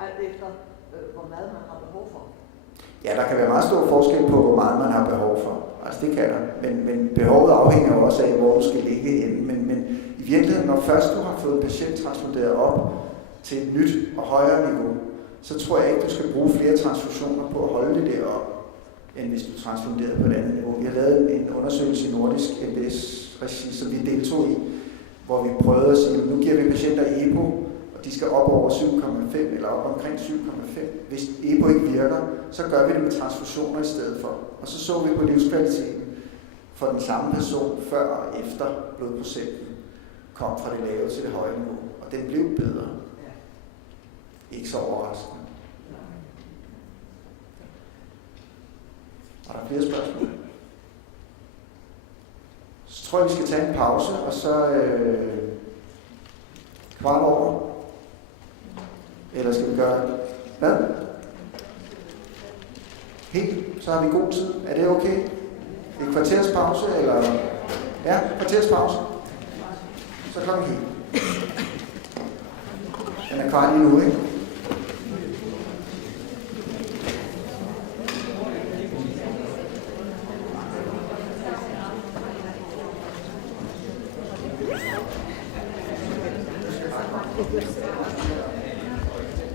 alt efter hvor meget man har behov for. Ja, der kan være meget stor forskel på, hvor meget man har behov for. Altså det kan der. Men behovet afhænger jo også af, hvor du skal ligge henne. Men i virkeligheden, når først du har fået en patient transfunderet op til et nyt og højere niveau, så tror jeg ikke, du skal bruge flere transfusioner på at holde det deroppe, end hvis du transfunderer på et andet niveau. Vi har lavet en undersøgelse i Nordisk MDS-regi, som vi deltog i, hvor vi prøvede at sige, at nu giver vi patienter EPO, og de skal op over 7,5 eller op omkring 7,5. Hvis EPO ikke virker, så gør vi det med transfusioner i stedet for. Og så vi på livskvaliteten for den samme person før og efter blodprocenten kom fra det lave til det høje niveau. Og den blev bedre. Ikke så overraskende. Og der er flere spørgsmål. Så tror jeg, vi skal tage en pause, og så kvart over. Eller skal vi gøre hvad? Helt, så har vi god tid. Er det okay? Et kvarters pause, eller? Ja, kvarters pause. Så klokken helt. Den er kvart lige nu, ikke? Thank you.